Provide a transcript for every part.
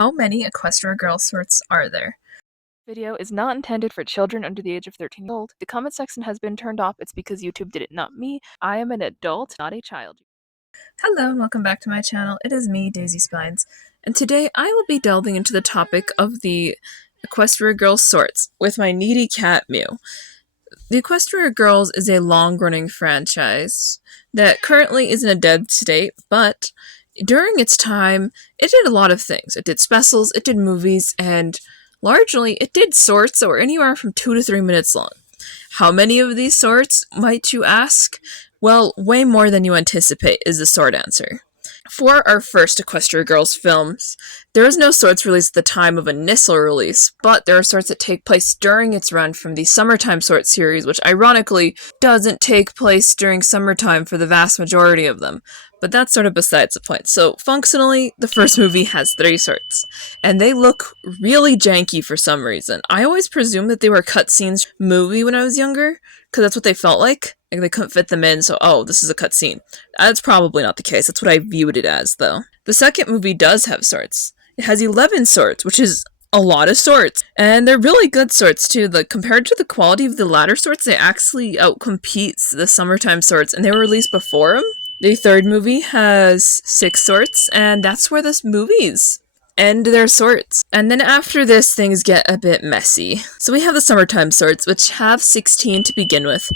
How many Equestria girl sorts are there? Video is not intended for children under the age of 13 years old. The comment section has been turned off. It's because YouTube did it, not me. I am an adult, not a child. Hello and welcome back to my channel. It is me, Daisy Spines, and today I will be delving into the topic of the Equestria Girls sorts with my needy cat Mew. The Equestria Girls is a long-running franchise that currently is in a dead state, but during its time, it did a lot of things. It did specials, it did movies, and largely it did sorts that were anywhere from 2 to 3 minutes long. How many of these sorts, might you ask? Well, way more than you anticipate is the short answer. For our first Equestria Girls films, there is no sorts released at the time of initial release, but there are sorts that take place during its run from the Summertime Sort series, which ironically doesn't take place during summertime for the vast majority of them. But that's sort of besides the point. So, functionally, the first movie has 3 sorts, and they look really janky for some reason. I always presumed that they were cutscenes movie when I was younger, because that's what they felt like. Like, they couldn't fit them in, so, oh, this is a cutscene. That's probably not the case. That's what I viewed it as, though. The second movie does have sorts. It has 11 sorts, which is a lot of sorts. And they're really good sorts, too. Compared to the quality of the latter sorts, they actually outcompete the Summertime sorts, and they were released before them. The third movie has 6 sorts, and that's where the movies end their sorts. And then after this, things get a bit messy. So we have the Summertime sorts, which have 16 to begin with,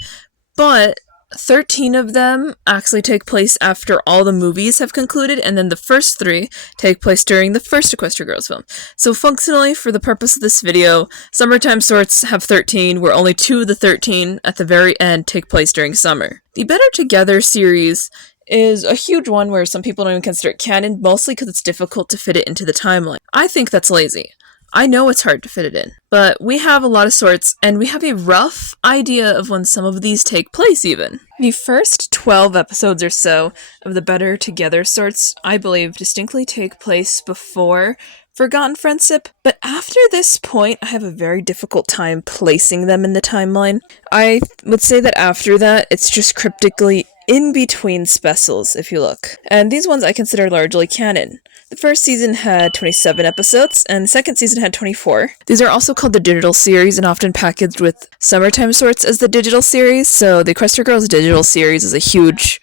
but 13 of them actually take place after all the movies have concluded, and then the first 3 take place during the first Equestria Girls film. So functionally, for the purpose of this video, Summertime sorts have 13, where only 2 of the 13 at the very end take place during summer. The Better Together series is a huge one where some people don't even consider it canon, mostly because it's difficult to fit it into the timeline. I think that's lazy. I know it's hard to fit it in, but we have a lot of sorts, and we have a rough idea of when some of these take place, even. The first 12 episodes or so of the Better Together sorts, I believe, distinctly take place before Forgotten Friendship, but after this point, I have a very difficult time placing them in the timeline. I would say that after that, it's just cryptically in between specials, if you look. And these ones I consider largely canon. The first season had 27 episodes, and the second season had 24. These are also called the digital series, and often packaged with Summertime sorts as the digital series, so the Equestria Girls digital series is a huge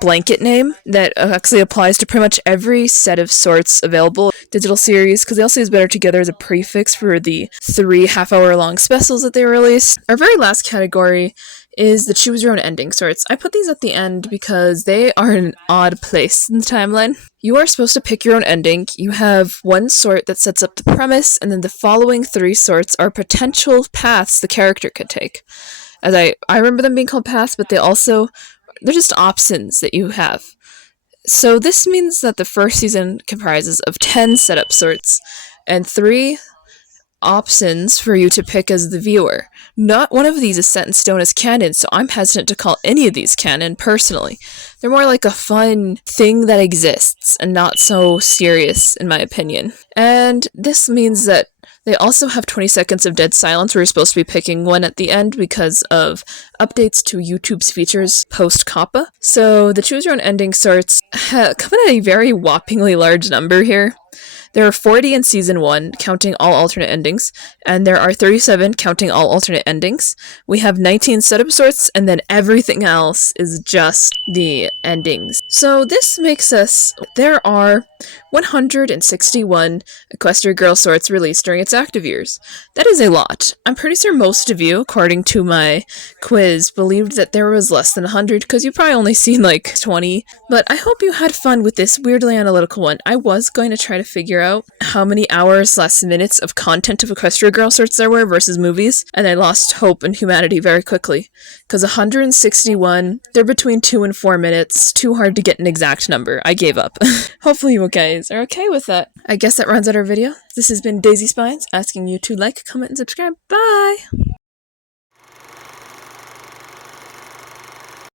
blanket name that actually applies to pretty much every set of sorts available digital series, because they also use Better Together as a prefix for the 3 half-hour long specials that they release. Our very last category is the choose your own ending sorts. I put these at the end because they are in an odd place in the timeline. You are supposed to pick your own ending. You have one sort that sets up the premise, and then the following 3 sorts are potential paths the character could take. As I remember them being called paths, but they're just options that you have. So this means that the first season comprises of 10 setup sorts and 3 options for you to pick as the viewer. Not one of these is set in stone as canon, so I'm hesitant to call any of these canon personally. They're more like a fun thing that exists and not so serious, in my opinion. And this means that they also have 20 seconds of dead silence where you're supposed to be picking one at the end because of updates to YouTube's features post-COPPA. So the choose your own ending sorts come at a very whoppingly large number here. There are 40 in Season 1, counting all alternate endings, and there are 37 counting all alternate endings. We have 19 setup sorts, and then everything else is just the endings. So this makes there are 161 Equestria Girl sorts released during its active years. That is a lot. I'm pretty sure most of you, according to my quiz, believed that there was less than 100, because you've probably only seen 20. But I hope you had fun with this weirdly analytical one. I was going to try to figure out how many hours/minutes of content of Equestria Girl sorts there were versus movies, and I lost hope in humanity very quickly. Because 161, they're between 2 and 4 minutes. Too hard to get an exact number. I gave up. Hopefully you guys are okay with that. I guess that rounds out our video. This has been Daisy Spines, asking you to like, comment, and subscribe. Bye!